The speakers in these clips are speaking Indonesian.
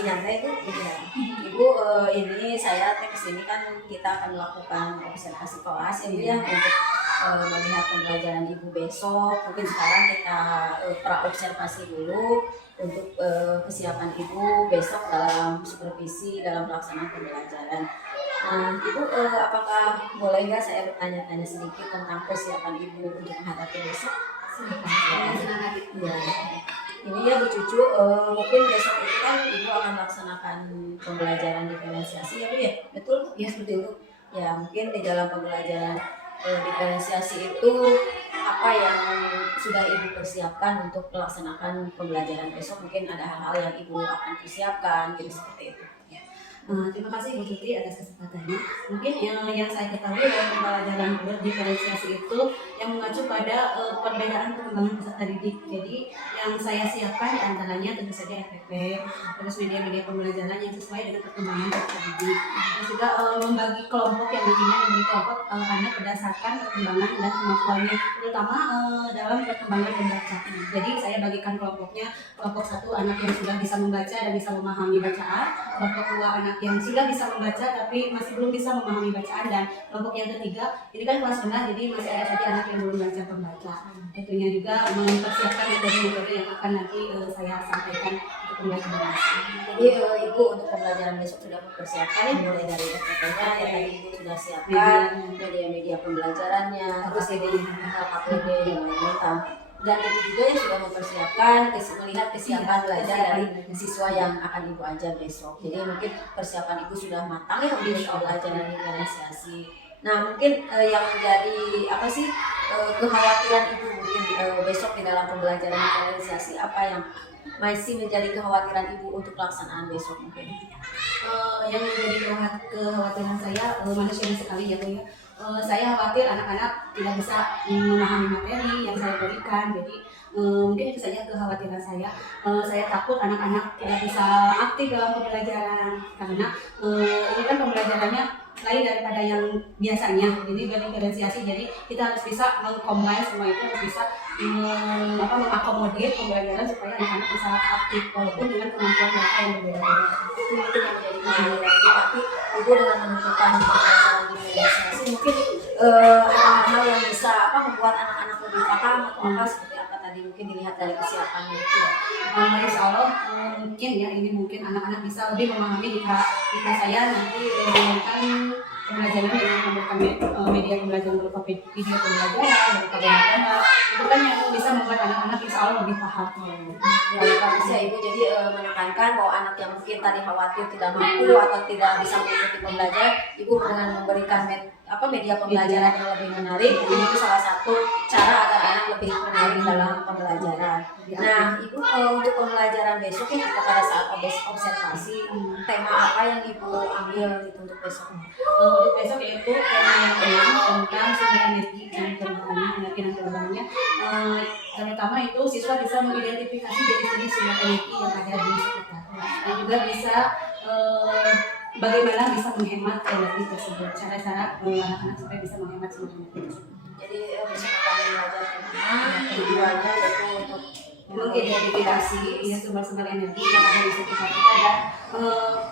lagi nyantai Bu. Ya. Ibu ini saya kesini kan kita akan melakukan observasi kelas ya Bu ya untuk melihat pembelajaran Ibu besok. Mungkin sekarang kita pra observasi dulu untuk kesiapan Ibu besok dalam supervisi dalam pelaksanaan pembelajaran. Nah, Ibu apakah boleh nggak saya bertanya-tanya sedikit tentang persiapan Ibu untuk menghadapi besok? Silakan. Ya. Ini ya Bu Cucu, mungkin besok itu kan Ibu akan melaksanakan pembelajaran diferensiasi ya Bu ya? Betul Bu? Ya, seperti itu. Ya, mungkin di dalam pembelajaran diferensiasi itu apa yang sudah Ibu persiapkan untuk melaksanakan pembelajaran besok? Mungkin ada hal-hal yang Ibu akan persiapkan gitu seperti itu. Terima kasih Bu Tuti atas kesempatannya. Mungkin yang saya ketahui dalam pembelajaran berdiferensiasi itu yang mengacu pada perbedaan perkembangan peserta didik. Jadi yang saya siapkan diantaranya tentu saja FPP, terus media-media pembelajaran yang sesuai dengan perkembangan peserta didik. Terus juga membagi kelompok yang nantinya membagi kelompok anak berdasarkan perkembangan dan kemampuannya, terutama dalam perkembangan membaca. Jadi saya bagikan kelompoknya, kelompok 1 anak yang sudah bisa membaca dan bisa memahami bacaan, kelompok 2 anak yang sudah bisa membaca tapi masih belum bisa memahami bacaan, dan kelompok yang ketiga ini kan kelas rendah jadi masih ada saja anak yang belum belajar membaca. Tentunya juga mempersiapkan metode-metode yang akan nanti saya sampaikan untuk pembelajaran. Jadi Ibu untuk pembelajaran besok sudah mempersiapkan ya, mulai dari FPP-nya yang tadi Ibu sudah siapkan, media-media pembelajarannya, terus KPD dan lain-lain. Dan Ibu juga yang sudah mempersiapkan melihat kesiapan belajar dari siswa yang akan Ibu ajar besok. Jadi mungkin persiapan Ibu sudah matang ya untuk pembelajaran diferensiasi. Nah mungkin yang menjadi apa sih kekhawatiran Ibu mungkin besok di dalam pembelajaran diferensiasi, apa yang masih menjadi kekhawatiran Ibu untuk pelaksanaan besok mungkin? Yang menjadi kekhawatiran saya manusiawi sekali ya Bu ya. Saya khawatir anak-anak tidak bisa memahami materi yang saya berikan. Jadi mungkin itu saja kekhawatiran saya. Saya takut anak-anak tidak bisa aktif dalam pembelajaran karena ini kan pembelajarannya lain daripada yang biasanya. Jadi berdiferensiasi, jadi kita harus bisa mengcombine semua itu, harus bisa mengakomodir pembelajaran supaya anak-anak bisa aktif walaupun dengan kemampuan mereka yang berbeda-beda. Itu mungkin yang menjadi kekhawatiran Ibu, tapi Ibu dengan menentukan pembelajaran diferensiasi mungkin hal-hal yang bisa membuat anak-anak lebih paham atau apa seperti apa tadi mungkin dilihat dari kesiapannya itu. Insya Allah mungkin ya ini mungkin anak-anak bisa lebih memahami jika saya nanti menggunakan pembelajaran dengan menggunakan media pembelajaran berupa video pembelajaran, berupa gambar, itu kan yang bisa membuat anak-anak insya Allah lebih paham. Ya, bagus ya Ibu, jadi menekankan bahwa anak yang mungkin tadi khawatir tidak mampu atau tidak bisa mengikuti pembelajaran, Ibu dengan memberikan media pembelajaran yang lebih menarik, ini itu salah satu cara agar anak lebih menarik dalam pembelajaran. Nah Ibu untuk pembelajaran besok ya, kita pada saat observasi, tema apa yang Ibu ambil itu untuk besok? Untuk besok yaitu tema yang tentang sumber energi dan pengembangannya, terutama itu siswa bisa mengidentifikasi jenis-jenis sumber energi yang ada di sekitar, dan juga bisa bagaimana bisa menghemat energi tersebut, cara-cara anak-anak supaya bisa menghemat sumber energi tersebut. Jadi besok akan belajar tentang tujuannya yaitu untuk mengidentifikasi sumber-sumber energi yang ada di sekitar kita dan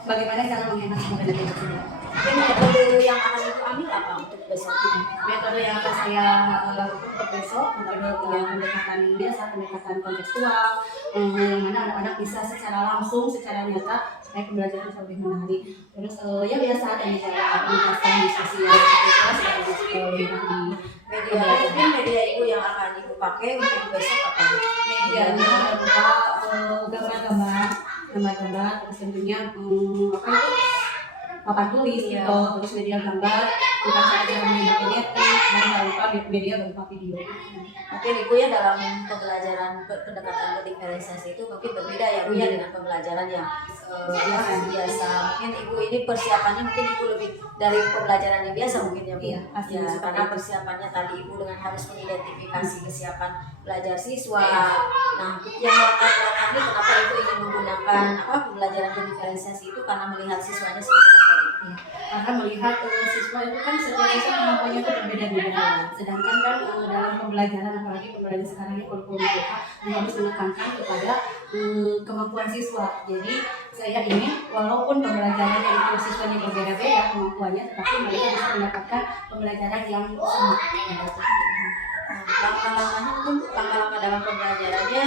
bagaimana cara menghemat sumber energi tersebut. Mungkin metode yang akan Ibu ambil apa untuk besok? Metode yang akan saya lakukan untuk besok, metode yang pendekatan kontekstual, yang mana anak-anak bisa secara langsung, secara nyata supaya pembelajaran bisa lebih menarik. Terus ya biasa tadi saya komunikasi diskusi yang di media Ibu yang akan Ibu pakai untuk besok apa? Medianya berupa gambar-gambar, terus tentunya papan tulis gitu, terus media gambar, bukan saja media magnetik, dan jangan lupa media berupa video. Mungkin Ibu ya dalam pembelajaran pendekatan diferensiasi itu mungkin berbeda ya Bu ya dengan pembelajaran yang biasa. Mungkin Ibu ini persiapannya mungkin Ibu lebih dari pembelajaran yang biasa mungkin ya Bu. Iya, pasti. Ya, karena persiapannya tadi Ibu dengan harus mengidentifikasi kesiapan belajar siswa. Nah, yang latar belakangnya kenapa Ibu ingin menggunakan pembelajaran diferensiasi itu karena melihat siswanya seperti apa? Ya, karena melihat siswa itu kan setiap siswa kemampuannya itu berbeda-beda. Sedangkan kan dalam pembelajaran apalagi pembelajaran sekarang ini kurikulum kita harus menekankan kepada kemampuan siswa. Jadi saya ingin walaupun pembelajarannya itu siswanya berbeda-beda kemampuannya, tetapi mereka bisa mendapatkan pembelajaran yang sama. Langkah-langkahnya mungkin langkah-langkah dalam pembelajarannya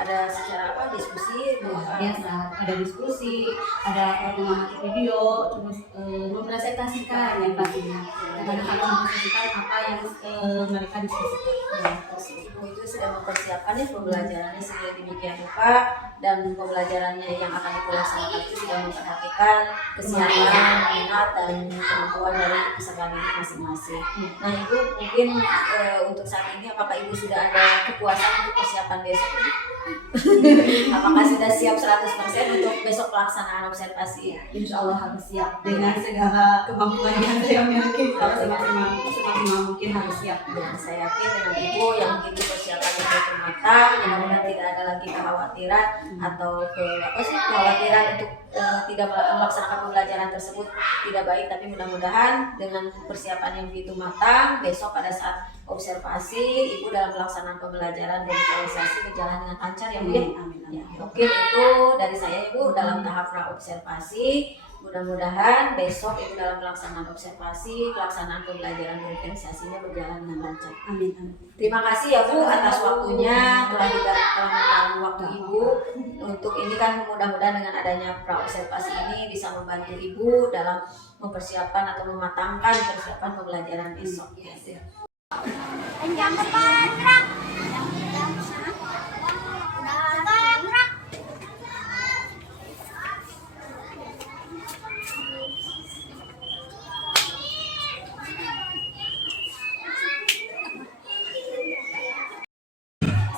ada secara apa diskusi Biasa ada diskusi, ada mengamati video, terus mempresentasikan yang pastinya. Kadang-kadang mempresentasikan apa yang mereka diskusikan. Ya, terus ibu itu sudah mempersiapkan ya pembelajarannya sedemikian rupa, dan pembelajarannya yang akan dilaksanakan itu sudah memperhatikan kesiapan, minat dan kemampuan dari peserta didik masing-masing. Nah ibu mungkin untuk saat ini apakah ibu sudah ada kepuasan untuk persiapan besok? Apakah sudah siap 100% untuk besok pelaksanaan observasi? Insya Allah harus siap dengan segala kemampuan yang saya miliki. Semaksimal mungkin harus siap. Dan saya yakin dengan ibu yang begitu persiapannya begitu matang, mudah-mudahan tidak ada lagi kekhawatiran atau kekhawatiran untuk tidak melaksanakan pembelajaran tersebut tidak baik, tapi mudah-mudahan dengan persiapan yang begitu matang besok pada saat observasi ibu dalam pelaksanaan pembelajaran dan digitalisasi berjalan dengan lancar ya Bu. Amin. Ya, mungkin itu dari saya Ibu dalam tahap pra-observasi. Mudah-mudahan besok Ibu dalam pelaksanaan observasi, pelaksanaan pembelajaran digitalisasinya berjalan dengan lancar. Amin. Terima kasih ya Bu atas waktunya, telah meluangkan waktu Ibu untuk ini kan mudah-mudahan dengan adanya pra-observasi ini bisa membantu Ibu dalam mempersiapkan atau mematangkan persiapan pembelajaran besok. Ya. Jam depan gerak.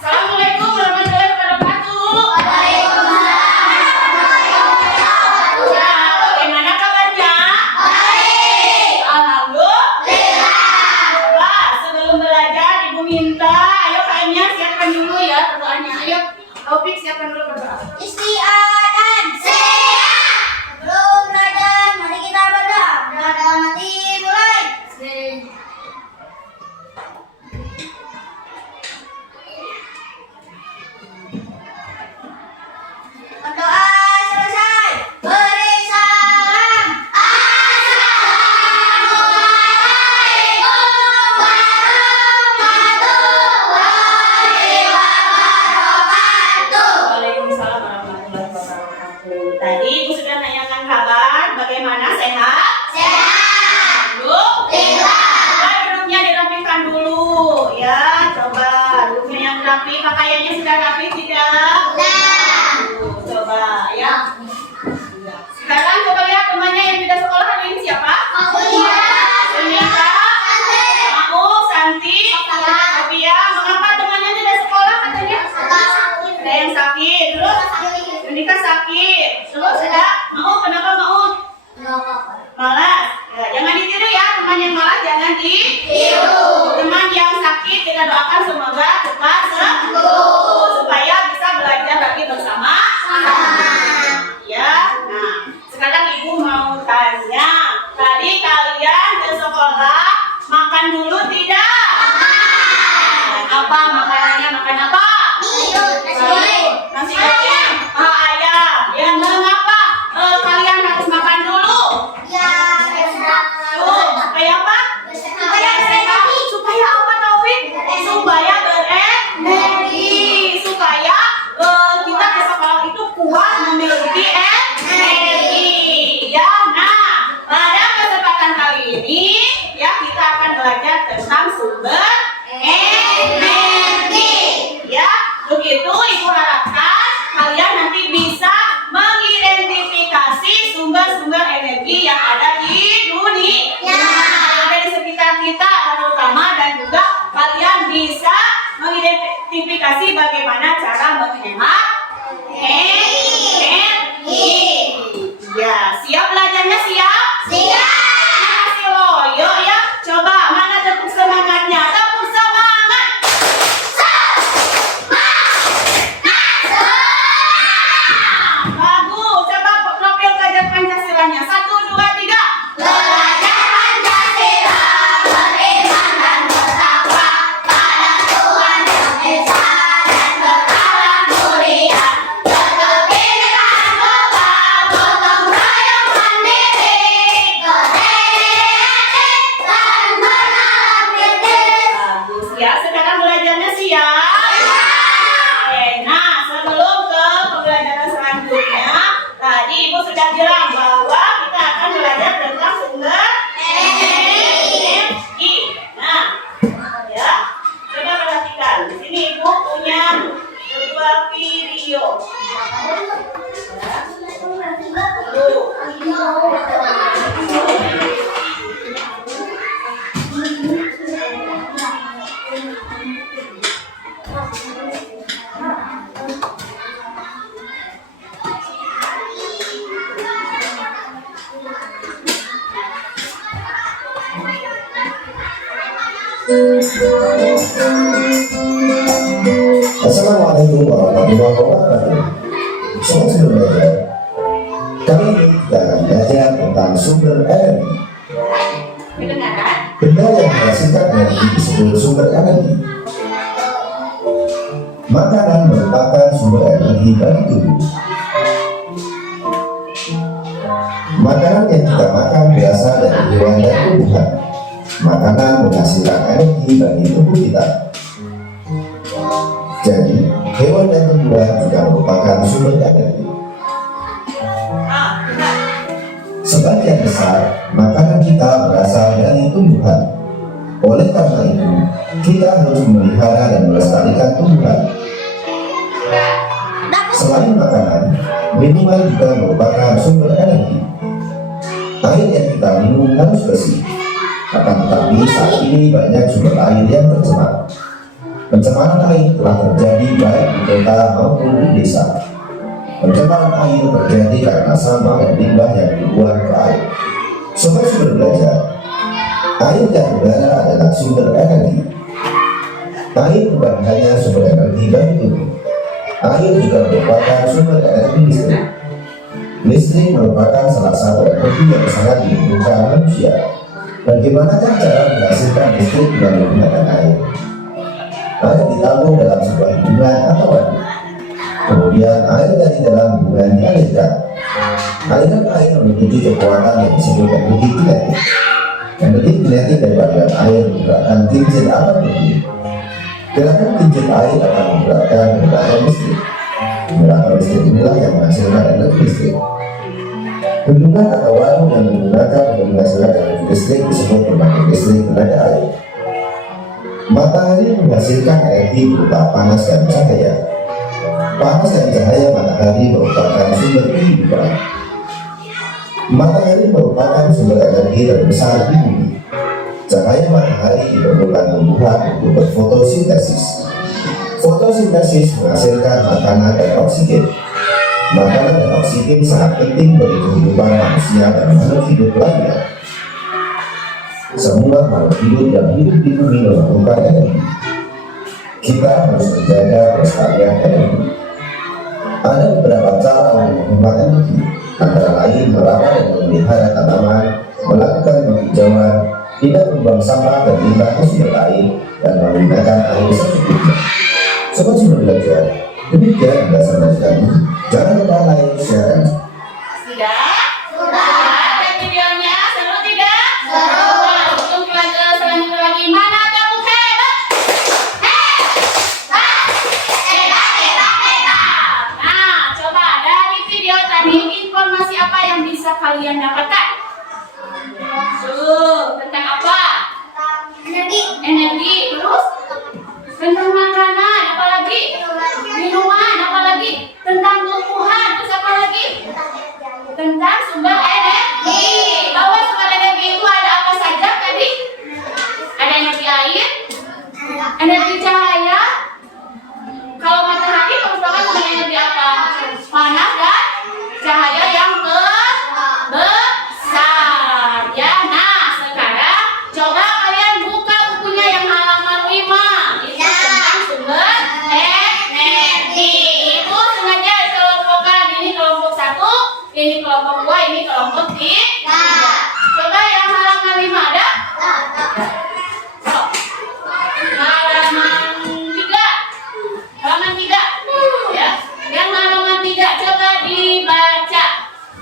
Assalamualaikum warahmatullahi wabarakatuh. Ya, bagaimana kabarnya? Baik. Alhamdulillah. Coba sebelum belajar ibu minta, ayo kayaknya siapkan dulu ya berdoanya. Ayo, Taufik siapkan dulu berdoa. Istiadat siap. Belum belajar, mari kita berdoa. Dalam hati mulai. Berdoa selesai. Beri salam. Assalamualaikum warahmatullahi wabarakatuh. Waalaikumsalam warahmatullahi wabarakatuh. Tadi ibu sudah nanyakan kabar, bagaimana sehat? Sehat. Alhamdulillah. Coba duduknya dirapikan dulu ya. Coba duduknya yang rapi, pakaiannya sudah rapi tidak? Coba ya. Sekarang coba lihat temannya yang tidak sekolah hari ini siapa? Sunita, Mau, Santi, Sofia. Mengapa temannya tidak sekolah katanya? Ada yang sakit. Terus Sunita sakit. Terus ada Mau, kenapa Mau? Malas. Ya, jangan ditiru ya, teman yang malas jangan ditiru. Teman yang sakit kita doakan semoga cepat sembuh supaya bisa belajar lagi bersama. Ya. Nah, sekarang ibu mau tanya, tadi kalian ke sekolah makan dulu tidak? Apa makanannya? Makan apa? Nasi goreng, ayam. Ya, mengapa kalian harus makan dulu? Supaya apa? Supaya sehat. Supaya apa Taufik? Supaya berenergi. Supaya kita ke sekolah itu kuat memiliki energi. Ya, nah pada kesempatan kali ini ya kita akan belajar tentang sumber energi. Ya, begitu ibu harapkan kalian nanti bisa mengidentifikasi sumber-sumber energi yang ada di dunia, yang ada di sekitar kita terutama, dan juga kalian bisa mengidentifikasi bagaimana cara menghemat energi. Ya, siap belajarnya siap? Masih loyo ya. Coba mana tepuk semangatnya? Tepuk semangat. Bagus. Coba profil Gajah Pancasilanya. 1, 2, 3. Assalamualaikum warahmatullahi wabarakatuh. Sobat sebelum belajar, kali ini kita akan belajar tentang sumber energi. Kedengaran? Benda yang menghasilkan energi disebut sumber energi. Makanan merupakan sumber energi bagi tubuh. Makanan yang kita makan berasal dari hewan dan tumbuhan. Makanan menghasilkan energi bagi tubuh kita. Jadi, hewan dan tumbuhan juga merupakan sumber energi. Sebagian besar makanan kita berasal dari tumbuhan. Oleh karena itu, kita harus memelihara dan melestarikan tumbuhan. Selain makanan, minuman juga merupakan sumber energi. Air yang kita minum harus bersih. Akan tetapi saat ini banyak sumber air yang tercemar. Pencemaran air telah terjadi baik di kota maupun di desa. Pencemaran air terjadi karena sampah dan limbah yang dibuang ke air. Sobat sumber belajar, air dan udara adalah sumber energi. Air bukan hanya sumber energi bagi tubuh. Air juga merupakan sumber energi listrik. Listrik merupakan salah satu energi yang sangat dibutuhkan manusia. Bagaimana cara menghasilkan listrik dengan menggunakan air? Air ditampung dalam sebuah bendungan atau waduk. Kemudian air dari dalam bendungan dialirkan. Aliran air memiliki kekuatan yang disebut energi kinetik. Energi kinetik dari aliran air menggerakkan tinjit alat berdiri. Gerakan tinjit air akan menggerakkan gerakan listrik. Gerakan listrik inilah yang menghasilkan energi listrik. Bendungan atau waduk yang digunakan untuk menghasilkan energi listrik disebut pembangkit listrik tenaga air. Matahari menghasilkan energi berupa panas dan cahaya. Panas dan cahaya matahari merupakan sumber kehidupan. Matahari merupakan sumber energi terbesar di bumi. Cahaya matahari diperlukan tumbuhan untuk berfotosintesis. Fotosintesis menghasilkan makanan dan oksigen. Makanan dan oksigen sangat penting bagi kehidupan manusia dan makhluk hidup lainnya. Semua makhluk hidup yang hidup di bumi memerlukan energi. Kita harus menjaga kelestarian energi. Ada beberapa cara untuk menghemat energi, antara lain merawat dan memelihara tanaman, melakukan penghijauan, tidak membuang sampah dan limbah ke sumber air, dan menggunakan air secukupnya. Sobat sumber belajar, demikian penjelasan dari kami. Jangan lupa like, share, dan Sudah? Lihat videonya, seru tidak? Seru. Nah, untuk pelajaran selanjutnya lagi, mana kamu hebat? Nah, coba dari video tadi informasi apa yang bisa kalian dapatkan? Tentang apa? Energi. Terus? Tentang makanan, apa lagi? Minuman, apa lagi? Tentang tumbuhan, terus apa lagi? Tentang sumber energi. Bahwa sumber energi itu ada apa saja tadi? Ada energi air, energi cahaya. Kalau matahari merupakan sumber energi apa? Panas dan cahaya yang besar. Ya, nah sekarang coba kalian buka bukunya yang halaman 5. Itu tentang sumber energi. Itu sengaja dikelompokkan, ini kelompok 1, ini kelompok 2, ini kelompok 3. Coba yang halaman 5 ada? So, halaman 3. Halaman 3. Ya. Yang halaman 3 coba dibaca.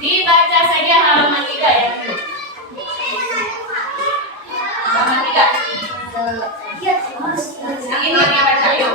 Dibaca saja halaman 3 ya. Halaman 3. Yang ini dibaca yuk.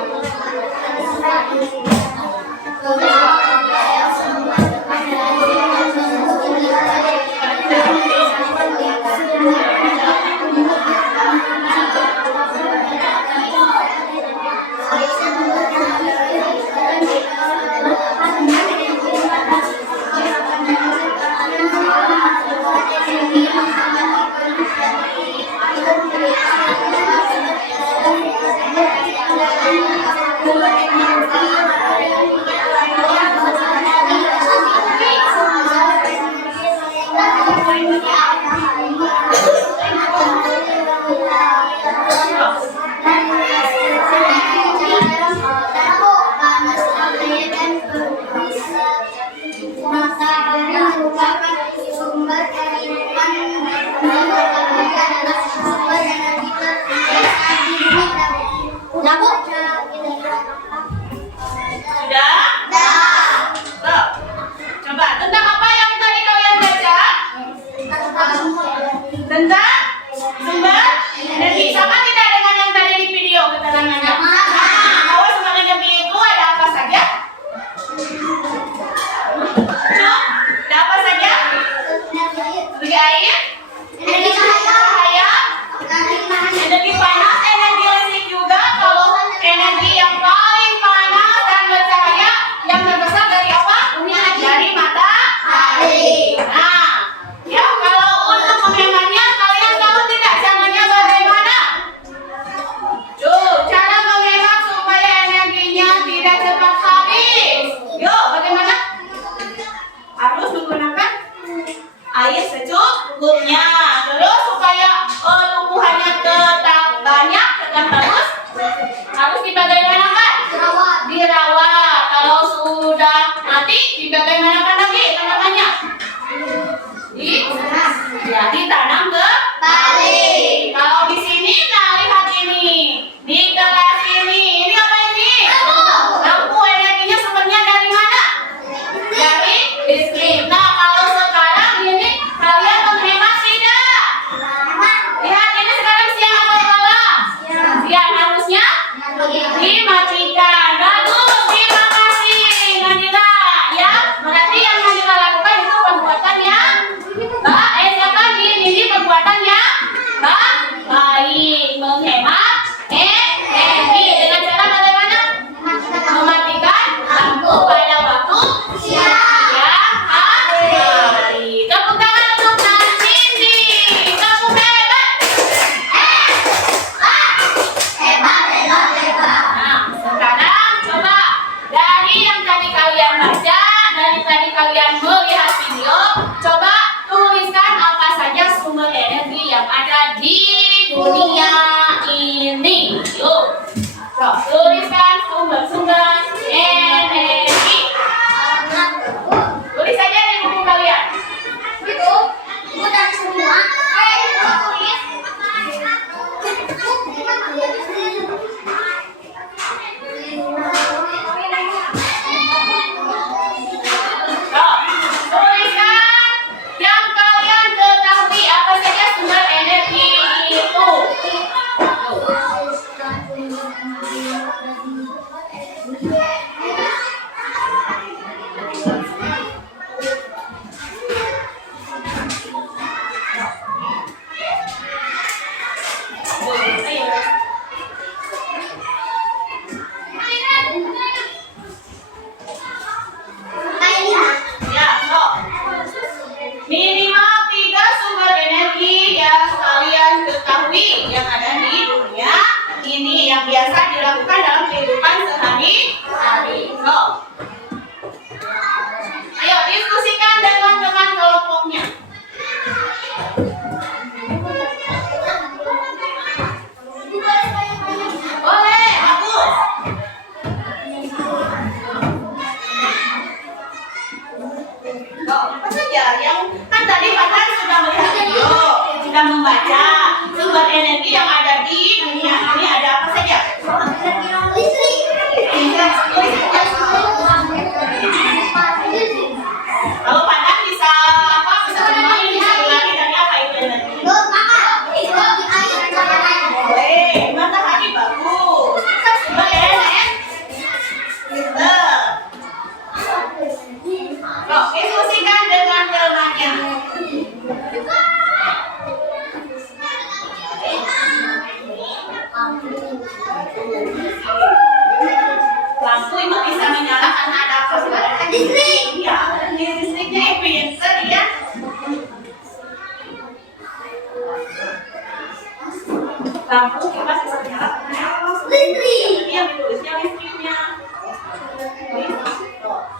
Lampu kipas bisa menyala karena apa? Jadi yang ditulisnya listriknya.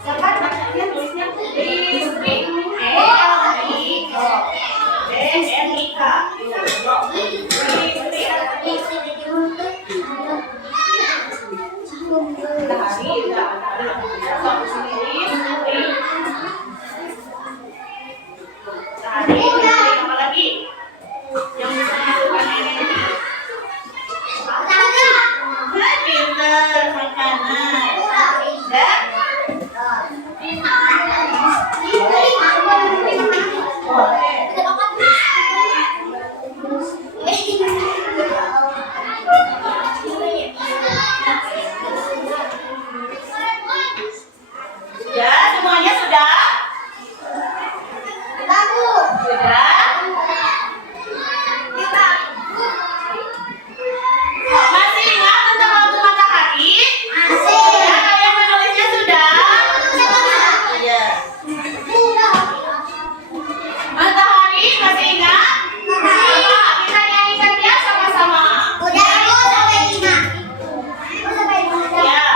Siapa bacanya tulisnya listrik. E-L-I-S-T-R-I-K. Matahari udah ada. Soal sini listrik. Matahari, listrik apa lagi? Yang bisa menghasilkan energi. Pinter, makanan. Dan sudah, semuanya sudah? Sudah? Masih ingat tentang lampu matahari? Ya, kalian menulisnya sudah? Iya. Matahari masih ingat? Coba kita nyanyikan dia sama-sama. Ya.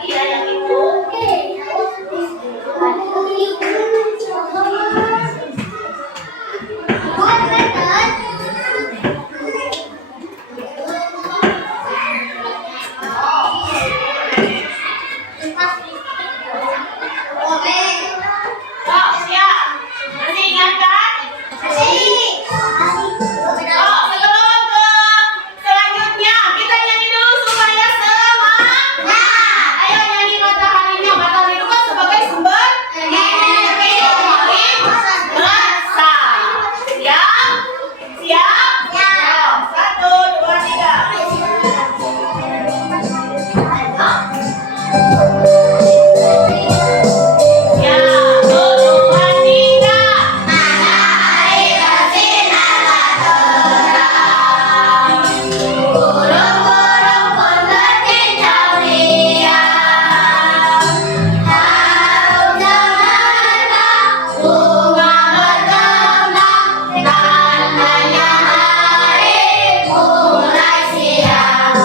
Iya yang itu. Oh, siap. Masih ingat kan? Oh, sebelum ke selanjutnya kita nyanyi dulu supaya semangat. Ayo nyanyi mataharinya. Matahari itu kan sebagai sumber energi masa. Siap? Siap? Siap. 1, 2, 3. Ya, 1, 2, 3. Burung-burung pun berkicau riang. Harum semerbak, bunga berkembang, tandanya hari mulai siang.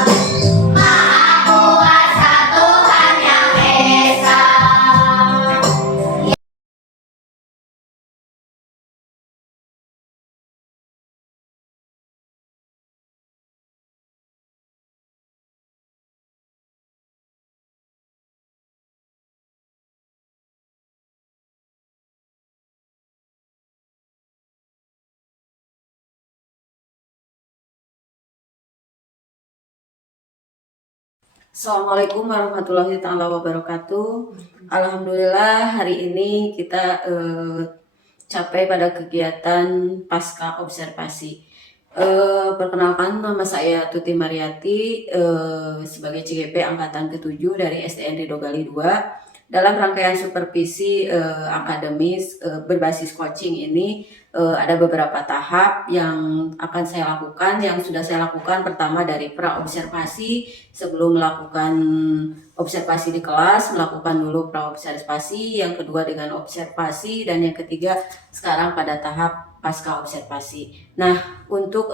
Maha Kuasa Tuhan Yang Esa. Assalamualaikum warahmatullahi taala wabarakatuh. Alhamdulillah hari ini kita capai pada kegiatan pasca observasi. Perkenalkan, nama saya Tuti Mariati sebagai CGP angkatan ke-7 dari SDN Ridogali 2. Dalam rangkaian supervisi akademis berbasis coaching ini ada beberapa tahap yang akan saya lakukan. Yang sudah saya lakukan pertama dari pra-observasi, sebelum melakukan observasi di kelas, melakukan dulu pra-observasi, yang kedua dengan observasi, dan yang ketiga sekarang pada tahap pasca observasi. Nah, untuk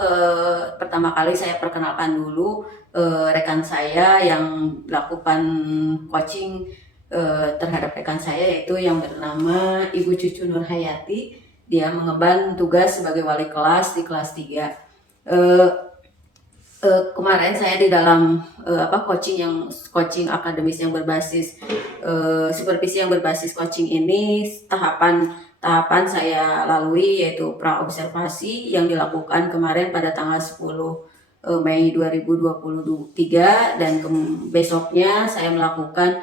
pertama kali saya perkenalkan dulu rekan saya yang melakukan coaching terhadap rekan saya, yaitu yang bernama Ibu Cucu Nurhayati. Dia mengemban tugas sebagai wali kelas di kelas 3. Kemarin saya di dalam coaching akademis yang berbasis supervisi yang berbasis coaching ini, tahapan saya lalui yaitu pra observasi yang dilakukan kemarin pada tanggal 10 Mei 2023, dan besoknya saya melakukan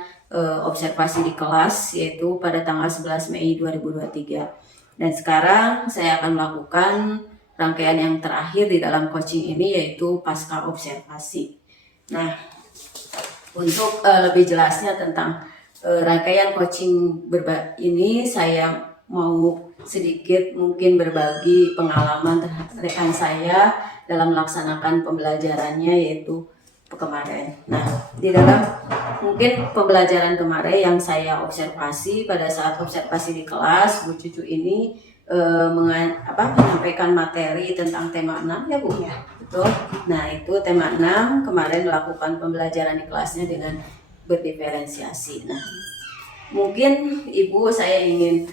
observasi di kelas yaitu pada tanggal 11 Mei 2023. Dan sekarang saya akan melakukan rangkaian yang terakhir di dalam coaching ini yaitu pasca observasi. Nah, untuk lebih jelasnya tentang rangkaian coaching ini, saya mau sedikit mungkin berbagi pengalaman rekan saya dalam melaksanakan pembelajarannya yaitu kemarin. Nah, di dalam mungkin pembelajaran kemarin yang saya observasi pada saat observasi di kelas, Bu Cucu ini menyampaikan materi tentang tema 6 ya Bu? Ya. Betul. Nah itu tema 6 kemarin melakukan pembelajaran di kelasnya dengan berdiferensiasi. Nah mungkin Ibu saya ingin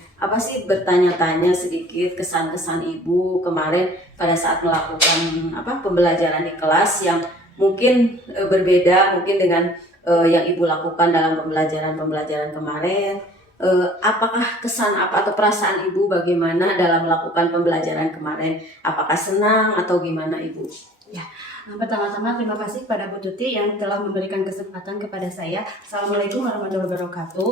bertanya-tanya sedikit kesan-kesan Ibu kemarin pada saat melakukan pembelajaran di kelas yang mungkin berbeda mungkin dengan yang Ibu lakukan dalam pembelajaran kemarin. Apakah kesan atau perasaan Ibu bagaimana dalam melakukan pembelajaran kemarin? Apakah senang atau gimana Ibu? Ya, pertama-tama terima kasih pada Bu Tuti yang telah memberikan kesempatan kepada saya. Assalamualaikum warahmatullahi wabarakatuh.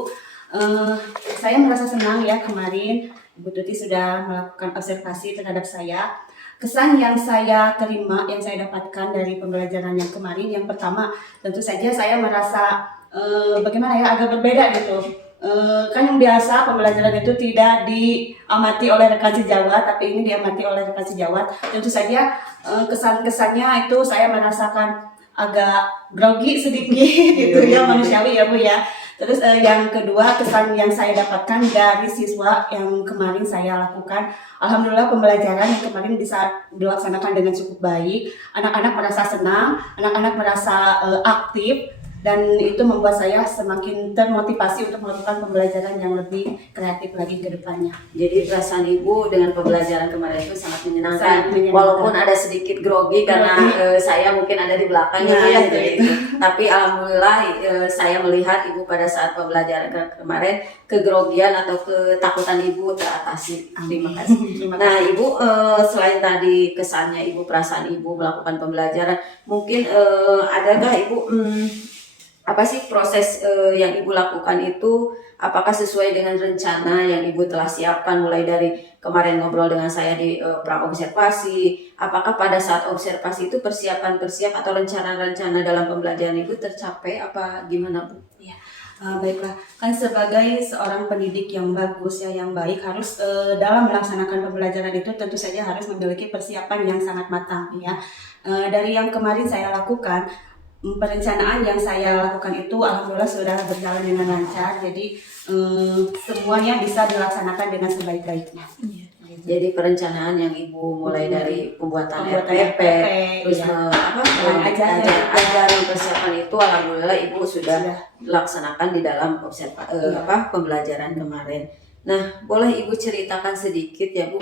Saya merasa senang ya kemarin Bu Tuti sudah melakukan observasi terhadap saya. Kesan yang saya terima, yang saya dapatkan dari pembelajaran yang kemarin, yang pertama tentu saja saya merasa agak berbeda gitu. Kan yang biasa pembelajaran itu tidak diamati oleh rekan sejawat, tapi ini diamati oleh rekan sejawat. Tentu saja kesan-kesannya itu saya merasakan agak grogi sedikit gitu ya, manusiawi ya Bu ya. Terus yang kedua, kesan yang saya dapatkan dari siswa yang kemarin saya lakukan, alhamdulillah pembelajaran yang kemarin bisa dilaksanakan dengan cukup baik. Anak-anak merasa senang, anak-anak merasa aktif, dan itu membuat saya semakin termotivasi untuk melakukan pembelajaran yang lebih kreatif lagi ke depannya. Jadi perasaan Ibu dengan pembelajaran kemarin itu sangat menyenangkan, Sangat menyenangkan. Walaupun ada sedikit grogi karena saya mungkin ada di belakangnya tapi alhamdulillah saya melihat Ibu pada saat pembelajaran kemarin kegrogian atau ketakutan Ibu teratasi. Terima kasih. Nah Ibu, selain tadi kesannya Ibu, perasaan Ibu melakukan pembelajaran, mungkin adakah Ibu proses yang Ibu lakukan itu apakah sesuai dengan rencana yang Ibu telah siapkan mulai dari kemarin ngobrol dengan saya di pra-observasi? Apakah pada saat observasi itu persiapan atau rencana-rencana dalam pembelajaran Ibu tercapai apa gimana Bu? Ya, baiklah, kan sebagai seorang pendidik yang bagus ya, yang baik, harus dalam melaksanakan pembelajaran itu tentu saja harus memiliki persiapan yang sangat matang ya. Dari yang kemarin saya lakukan, perencanaan yang saya lakukan itu alhamdulillah sudah berjalan dengan lancar, jadi semuanya bisa dilaksanakan dengan sebaik-baiknya. Jadi perencanaan yang Ibu mulai dari pembuatan RPP, terus ajaran persiapan itu alhamdulillah Ibu sudah laksanakan di dalam pembelajaran kemarin. Nah, boleh Ibu ceritakan sedikit ya Bu,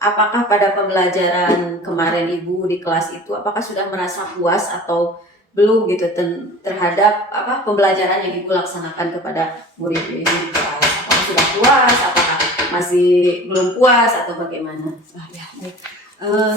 apakah pada pembelajaran kemarin Ibu di kelas itu apakah sudah merasa puas atau belum gitu terhadap pembelajaran yang Ibu laksanakan kepada murid ini di kelas? Apakah sudah puas, apakah masih belum puas atau bagaimana? Ya, baik.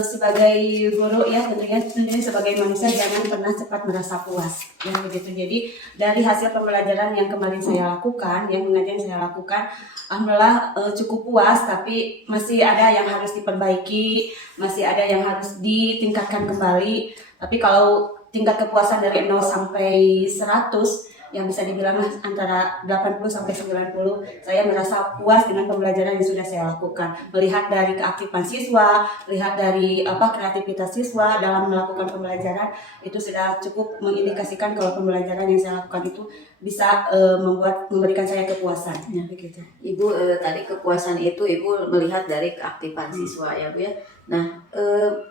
Sebagai guru ya tentunya sebagai manusia jangan pernah cepat merasa puas ya begitu. Jadi dari hasil pembelajaran yang kemarin saya lakukan, yang pengajian saya lakukan, alhamdulillah cukup puas, tapi masih ada yang harus diperbaiki, masih ada yang harus ditingkatkan kembali. Tapi kalau tingkat kepuasan dari 0 sampai 100 yang bisa dibilang antara 80 sampai 90, saya merasa puas dengan pembelajaran yang sudah saya lakukan. Melihat dari keaktifan siswa, melihat dari kreativitas siswa dalam melakukan pembelajaran, itu sudah cukup mengindikasikan kalau pembelajaran yang saya lakukan itu bisa memberikan saya kepuasan. Ya, begitu. Ibu tadi kepuasan itu Ibu melihat dari keaktifan siswa ya Bu ya. Nah,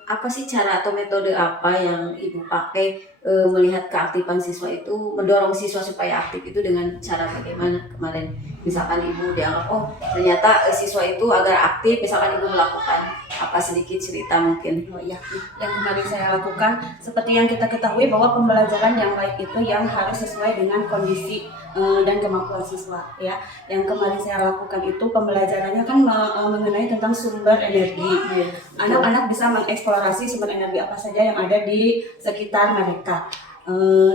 apa sih cara atau metode apa yang Ibu pakai melihat keaktifan siswa itu, mendorong siswa supaya aktif itu dengan cara bagaimana kemarin? Misalkan Ibu dianggap ternyata siswa itu agar aktif, misalkan Ibu melakukan apa, sedikit cerita mungkin. Ya, yang kemarin saya lakukan, seperti yang kita ketahui bahwa pembelajaran yang baik itu yang harus sesuai dengan kondisi dan kemampuan siswa ya. Yang kemarin saya lakukan itu pembelajarannya kan mengenai tentang sumber energi. Anak-anak bisa mengeksplorasi sumber energi apa saja yang ada di sekitar mereka.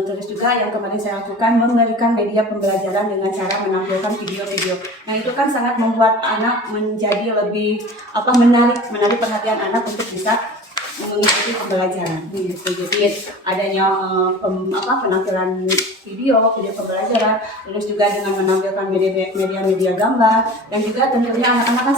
Terus juga yang kemarin saya lakukan memberikan media pembelajaran dengan cara menampilkan video-video. Nah itu kan sangat membuat anak menjadi lebih menarik perhatian anak untuk bisa mengikuti pembelajaran. Gitu. Jadi adanya penampilan video pembelajaran, terus juga dengan menampilkan media gambar, dan juga tentunya anak-anak kan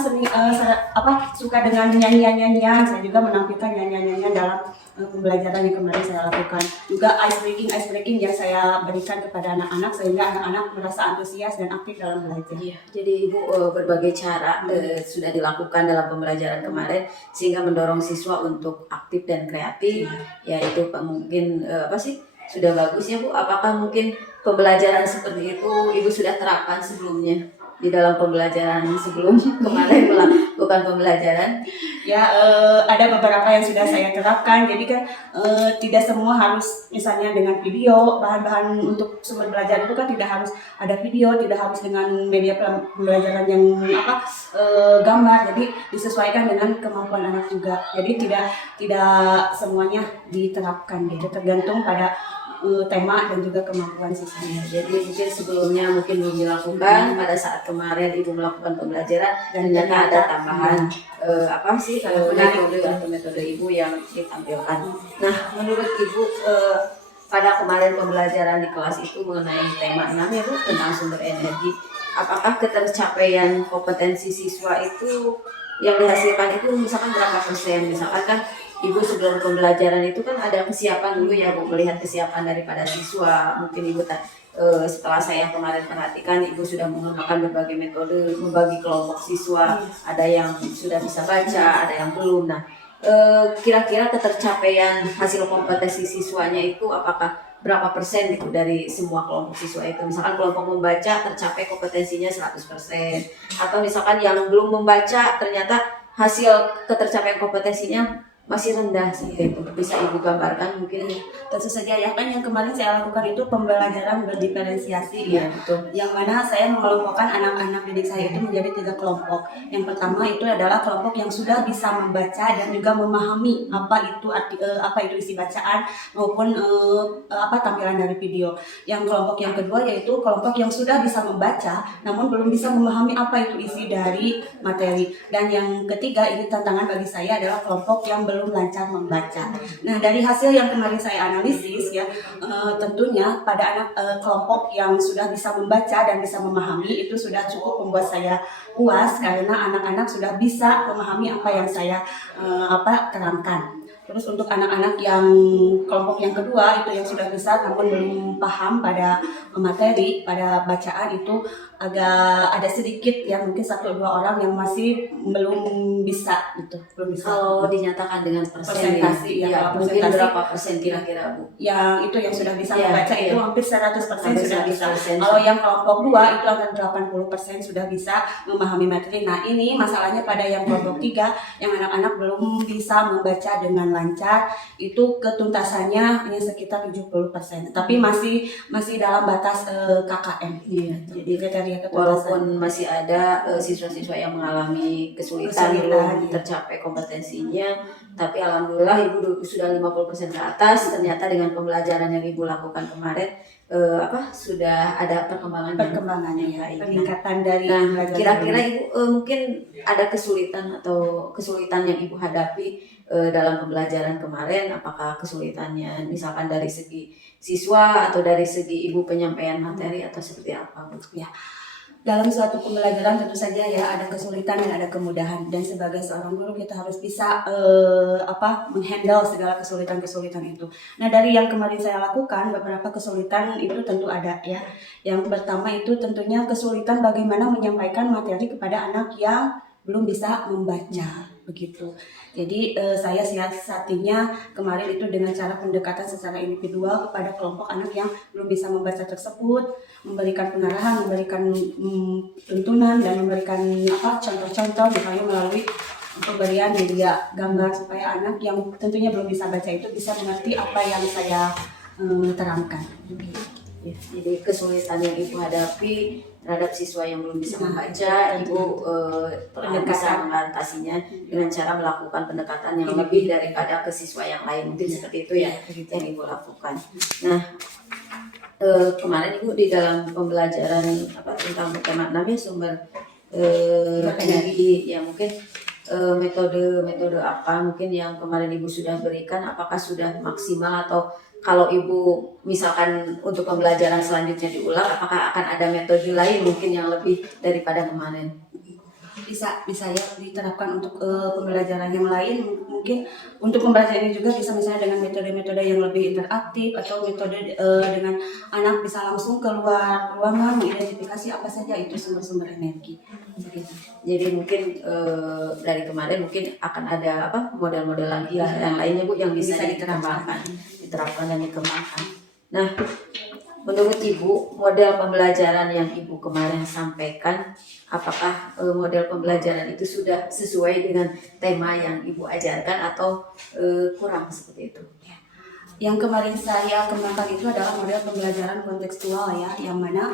suka dengan nyanyian-nyanyian. Saya juga menampilkan nyanyian-nyanyian dalam pembelajaran yang kemarin saya lakukan. Juga ice breaking yang saya berikan kepada anak-anak sehingga anak-anak merasa antusias dan aktif dalam belajar. Iya, jadi Ibu berbagai cara sudah dilakukan dalam pembelajaran kemarin sehingga mendorong siswa untuk aktif dan kreatif. Yaitu mungkin sudah bagus ya Bu. Apakah mungkin pembelajaran seperti itu Ibu sudah terapkan sebelumnya di dalam pembelajaran sebelumnya kemarin melakukan pembelajaran? Ya, ada beberapa yang sudah saya terapkan. Jadi kan tidak semua harus misalnya dengan video, bahan-bahan untuk sumber belajar itu kan tidak harus ada video, tidak harus dengan media pembelajaran yang gambar. Jadi disesuaikan dengan kemampuan anak juga. Jadi tidak semuanya diterapkan gitu, tergantung pada tema dan juga kemampuan siswanya. Jadi mungkin sebelumnya belum dilakukan, pada saat kemarin Ibu melakukan pembelajaran dan ternyata ada tambahan metode Ibu yang ditampilkan. Nah, menurut Ibu pada kemarin pembelajaran di kelas itu mengenai tema 6 ya Bu, tentang sumber energi, apakah ketercapaian kompetensi siswa itu yang dihasilkan itu misalkan berapa persen? Misalkan kan Ibu sebelum pembelajaran itu kan ada kesiapan dulu ya Bu, melihat kesiapan daripada siswa. Mungkin Ibu setelah saya kemarin perhatikan, Ibu sudah menggunakan berbagai metode membagi kelompok siswa. Ada yang sudah bisa baca, ada yang belum. Nah, kira-kira ketercapaian hasil kompetensi siswanya itu apakah berapa persen gitu dari semua kelompok siswa itu? Misalkan kelompok membaca tercapai kompetensinya 100%, atau misalkan yang belum membaca ternyata hasil ketercapaian kompetensinya masih rendah seperti itu. Bisa Ibu gambarkan mungkin? Tentu saja ya, kan yang kemarin saya lakukan itu pembelajaran berdiferensiasi ya. Betul. Yang mana saya mengelompokkan anak-anak didik saya itu menjadi 3 kelompok. Yang pertama itu adalah kelompok yang sudah bisa membaca dan juga memahami apa itu isi bacaan maupun tampilan dari video. Yang kelompok yang kedua yaitu kelompok yang sudah bisa membaca namun belum bisa memahami apa itu isi dari materi. Dan yang ketiga, ini tantangan bagi saya, adalah kelompok yang belum lancar membaca. Nah, dari hasil yang kemarin saya analisis ya, tentunya pada anak kelompok yang sudah bisa membaca dan bisa memahami itu sudah cukup membuat saya puas, karena anak-anak sudah bisa memahami apa yang saya terangkan. Terus untuk anak-anak yang kelompok yang kedua itu yang sudah bisa namun belum paham pada materi, pada bacaan, itu agak ada sedikit ya, mungkin 1-2 orang yang masih belum bisa gitu, belum bisa. Kalau dinyatakan dengan persentase ya, mungkin berapa persen kira-kira Bu? Yang itu yang sudah bisa membaca itu hampir 100% sudah bisa. 100%. Kalau yang kelompok 2 itu akan 80% sudah bisa memahami materi. Nah, ini masalahnya pada yang kelompok 3 yang anak-anak belum bisa membaca dengan lancar, itu ketuntasannya hanya sekitar 70%. Tapi masih dalam batas KKM. Iya, jadi kriteria ketuntasan. walaupun masih ada siswa-siswa yang mengalami kesulitan belum tercapai kompetensinya, tapi alhamdulillah Ibu sudah 50% ke atas. Ternyata dengan pembelajaran yang Ibu lakukan kemarin sudah ada perkembangannya ya, peningkatan dari. Nah, kira-kira Ibu mungkin ada kesulitan yang Ibu hadapi dalam pembelajaran kemarin. Apakah kesulitannya misalkan dari segi siswa atau dari segi Ibu penyampaian materi atau seperti apa Bu? Ya, dalam suatu pembelajaran tentu saja ya ada kesulitan dan ada kemudahan, dan sebagai seorang guru kita harus bisa menghandle segala kesulitan itu. Nah, dari yang kemarin saya lakukan, beberapa kesulitan itu tentu ada ya. Yang pertama itu tentunya kesulitan bagaimana menyampaikan materi kepada anak yang belum bisa membaca begitu. Jadi saya siasatinya kemarin itu dengan cara pendekatan secara individual kepada kelompok anak yang belum bisa membaca tersebut, memberikan pengarahan, memberikan tuntunan, dan memberikan contoh-contoh misalnya melalui pemberian media gambar supaya anak yang tentunya belum bisa baca itu bisa mengerti apa yang saya terangkan. Ya, jadi kesulitan yang Ibu hadapi terhadap siswa yang belum bisa membaca, Ibu bisa mengatasinya dengan cara melakukan pendekatan yang lebih daripada ke siswa yang lain. Mungkin seperti itu ya yang Ibu lakukan. Nah, kemarin Ibu di dalam pembelajaran tentang tema 6 ya, sumber energi ya, mungkin metode apa mungkin yang kemarin Ibu sudah berikan, apakah sudah maksimal atau kalau Ibu misalkan untuk pembelajaran selanjutnya diulang, apakah akan ada metode lain mungkin yang lebih daripada kemarin? Bisa ya diterapkan untuk pembelajaran yang lain. Mungkin untuk pembelajaran ini juga bisa misalnya dengan metode-metode yang lebih interaktif atau metode dengan anak bisa langsung keluar ruangan mengidentifikasi apa saja itu sumber-sumber energi. Begitu. Jadi mungkin dari kemarin mungkin akan ada model-model lagi lah yang lainnya Bu yang bisa diterapkan dan dikembangkan. Nah, menurut Ibu, model pembelajaran yang Ibu kemarin sampaikan, apakah model pembelajaran itu sudah sesuai dengan tema yang Ibu ajarkan atau kurang seperti itu? Yang kemarin saya kembangkan itu adalah model pembelajaran kontekstual ya, yang mana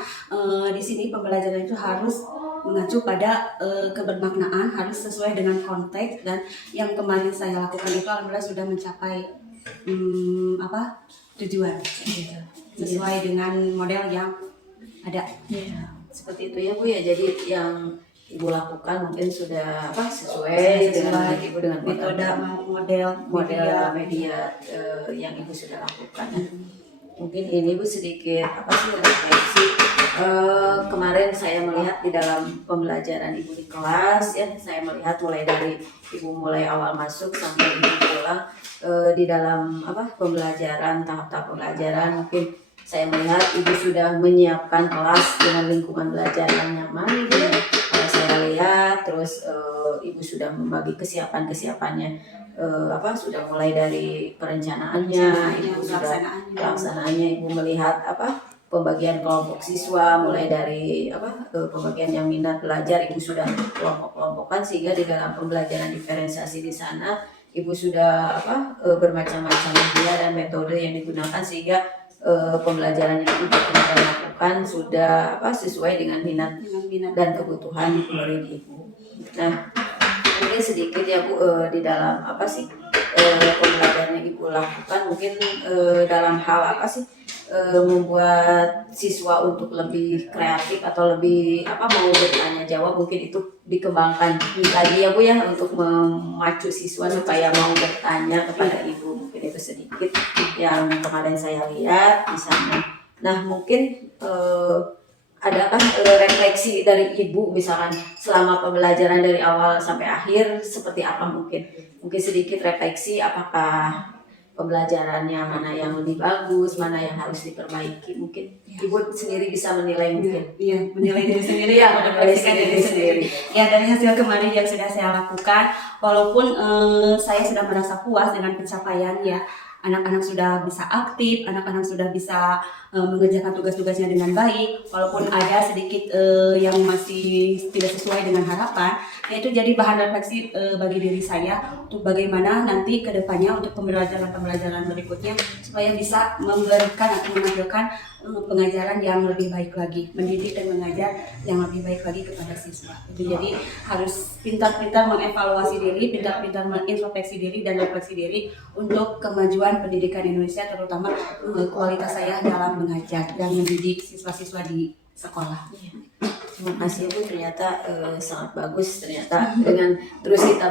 di sini pembelajaran itu harus mengacu pada kebermaknaan, harus sesuai dengan konteks, dan yang kemarin saya lakukan itu alhamdulillah sudah mencapai tujuan gitu. Sesuai dengan model yang ada. Seperti itu ya Bu ya. Jadi yang Ibu lakukan mungkin sudah sesuai dengan Ibu dengan model media yang Ibu sudah lakukan. Mungkin ini Bu sedikit refleksi. Kemarin saya melihat di dalam pembelajaran Ibu di kelas ya, saya melihat mulai dari Ibu mulai awal masuk sampai Ibu pulang di dalam pembelajaran, tahap-tahap pembelajaran, mungkin saya melihat Ibu sudah menyiapkan kelas dengan lingkungan belajar yang nyaman. Saya lihat terus Ibu sudah membagi kesiapannya, sudah mulai dari perencanaannya, Ibu sudah pelaksanaannya, Ibu melihat pembagian kelompok siswa, mulai dari pembagian yang minat belajar, Ibu sudah kelompok-kelompokkan sehingga di dalam pembelajaran diferensiasi di sana Ibu sudah bermacam-macam media dan metode yang digunakan sehingga pembelajaran yang Ibu lakukan sudah sesuai dengan minat dan kebutuhan murid Ibu. Nah, mungkin sedikit ya Bu di dalam pembelajaran yang Ibu lakukan, mungkin dalam hal membuat siswa untuk lebih kreatif atau lebih mau bertanya jawab, mungkin itu dikembangkan lagi ya Bu ya, untuk memacu siswa supaya mau bertanya kepada Ibu. Mungkin itu sedikit yang kemarin saya lihat di sana. Nah, mungkin adakah refleksi dari Ibu misalkan selama pembelajaran dari awal sampai akhir seperti apa, mungkin sedikit refleksi apakah pembelajarannya mana yang lebih bagus, mana yang harus diperbaiki, mungkin Ibu sendiri bisa menilai mungkin. Iya, menilai diri sendiri ya, merefleksikan diri sendiri. Ya, dari hasil kemarin yang sudah saya lakukan, walaupun saya sudah merasa puas dengan pencapaian ya, anak-anak sudah bisa aktif, anak-anak sudah bisa mengerjakan tugas-tugasnya dengan baik, walaupun ada sedikit yang masih tidak sesuai dengan harapan, itu jadi bahan refleksi bagi diri saya untuk bagaimana nanti ke depannya untuk pembelajaran berikutnya supaya bisa memberikan atau menampilkan pengajaran yang lebih baik lagi, mendidik dan mengajar yang lebih baik lagi kepada siswa. Jadi harus pintar-pintar mengevaluasi diri, pintar-pintar mengintrospeksi diri dan refleksi diri untuk kemajuan pendidikan Indonesia, terutama kualitas saya dalam mengajar dan mendidik siswa-siswa di sekolah. Terima kasih Bu, ternyata sangat bagus ternyata dengan terus kita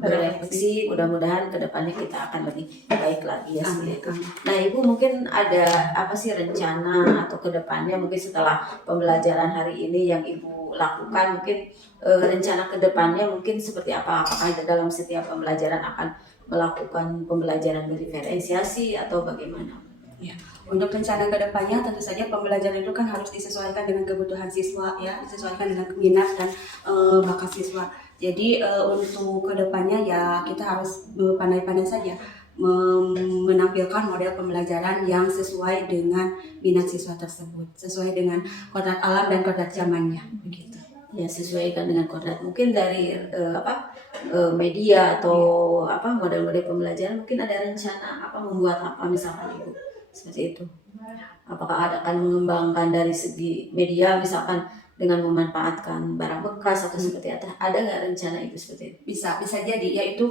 berefleksi, mudah-mudahan kedepannya kita akan lebih baik lagi ya seperti itu. Nah Ibu mungkin ada rencana atau kedepannya mungkin setelah pembelajaran hari ini yang Ibu lakukan, mungkin rencana kedepannya mungkin seperti apa? Apakah dalam setiap pembelajaran akan melakukan pembelajaran berdiferensiasi atau bagaimana? Ya, untuk rencana kedepannya tentu saja pembelajaran itu kan harus disesuaikan dengan kebutuhan siswa ya, disesuaikan dengan minat dan bakat siswa. Jadi untuk kedepannya ya kita harus pandai-pandai saja menampilkan model pembelajaran yang sesuai dengan minat siswa tersebut, sesuai dengan kodrat alam dan kodrat zamannya, begitu. Ya, sesuaikan dengan kodrat. Mungkin dari media atau model-model pembelajaran mungkin ada rencana membuat misalkan Ibu seperti itu. Apakah akan mengembangkan dari segi media misalkan dengan memanfaatkan barang bekas atau seperti apa? Ada nggak rencana itu seperti itu? Bisa jadi, yaitu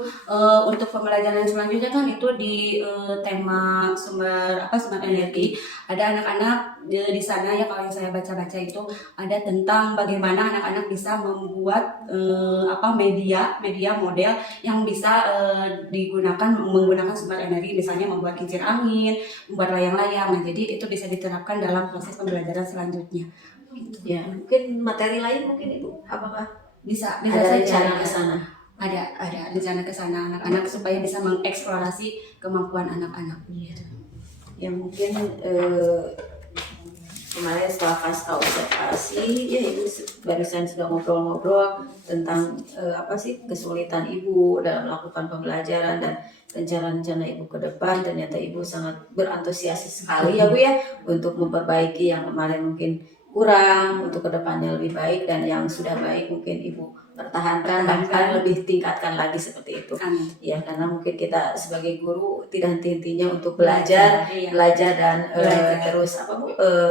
untuk pembelajaran selanjutnya kan itu di tema sumber energi. Ada anak-anak di sana ya, kalau yang saya baca-baca itu ada tentang bagaimana anak-anak bisa membuat media model yang bisa digunakan menggunakan sumber energi, misalnya membuat kincir angin, membuat layang-layang. Nah, jadi itu bisa diterapkan dalam proses pembelajaran selanjutnya. Ya, mungkin materi lain mungkin Ibu, apakah Bisa ada saja. rencana ke sana? Ada rencana ke sana anak-anak supaya bisa mengeksplorasi kemampuan anak-anak. Ya mungkin kemarin setelah pasca observasi ya Ibu barusan sudah ngobrol-ngobrol tentang kesulitan Ibu dalam melakukan pembelajaran dan rencana-rencana Ibu ke depan. Ternyata Ibu sangat berantusias sekali ya Bu ya untuk memperbaiki yang kemarin mungkin kurang, untuk kedepannya lebih baik, dan yang sudah baik mungkin Ibu pertahankan, bahkan lebih tingkatkan lagi seperti itu. Amin. Ya, karena mungkin kita sebagai guru tidak henti-hentinya untuk belajar dan terus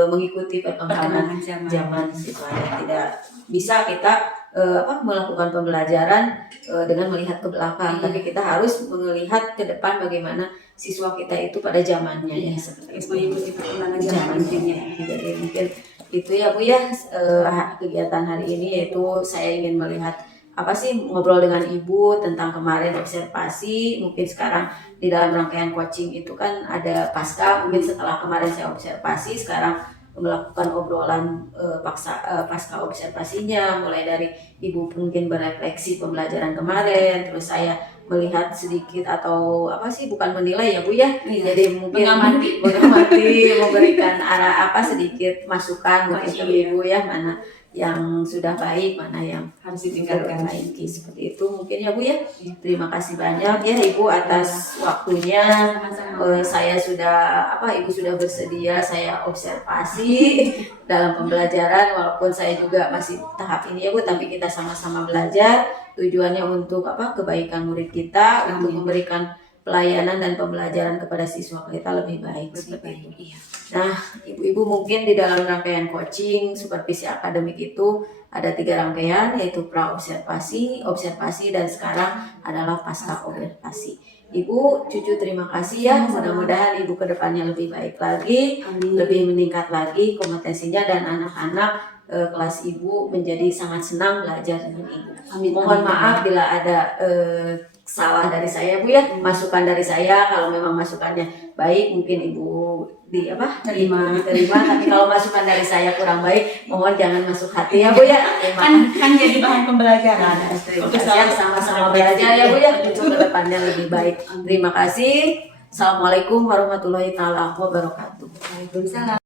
mengikuti perkembangan zaman itu aja. Tidak bisa kita melakukan pembelajaran dengan melihat ke belakang, tapi kita harus melihat ke depan bagaimana siswa kita itu pada zamannya ya, seperti itu. Mengikuti perkembangan zaman. Jadi mungkin itu ya Bu ya, kegiatan hari ini yaitu saya ingin melihat ngobrol dengan Ibu tentang kemarin observasi. Mungkin sekarang di dalam rangkaian coaching itu kan ada pasca, mungkin setelah kemarin saya observasi, sekarang melakukan obrolan pasca observasinya, mulai dari Ibu mungkin berefleksi pembelajaran kemarin, terus saya melihat sedikit atau bukan menilai ya Bu ya, jadi mungkin mengamati memberikan arah sedikit masukan mungkin ke Ibu ya, mana yang sudah baik, mana yang harus ditingkatkan lagi, seperti itu mungkin ya Bu ya. Terima kasih banyak ya Ibu atas waktunya. Saya sudah Ibu sudah bersedia saya observasi dalam pembelajaran, walaupun saya juga masih tahap ini ya Bu, tapi kita sama-sama belajar. Tujuannya untuk kebaikan murid kita, untuk memberikan pelayanan dan pembelajaran kepada siswa kita lebih baik seperti itu. Iya. Nah, Ibu-ibu mungkin di dalam rangkaian coaching supervisi akademik itu ada 3 rangkaian, yaitu pra-observasi, observasi, dan sekarang adalah pasca observasi. Ibu, Cucu terima kasih ya. Mudah-mudahan Ibu kedepannya lebih baik lagi, lebih meningkat lagi kompetensinya, dan anak-anak kelas Ibu menjadi sangat senang belajar dengan Ibu. Mohon maaf bila ada salah dari saya Bu ya, masukan dari saya. Kalau memang masukannya baik mungkin Ibu terima, tapi kalau masukan dari saya kurang baik, mohon jangan masuk hati ya Bu ya. Kan jadi bahan pembelajaran. Terima kasih, sama-sama belajar ya Bu ya, untuk kedepannya lebih baik. Terima kasih. Assalamualaikum warahmatullahi wabarakatuh. Waalaikumsalam.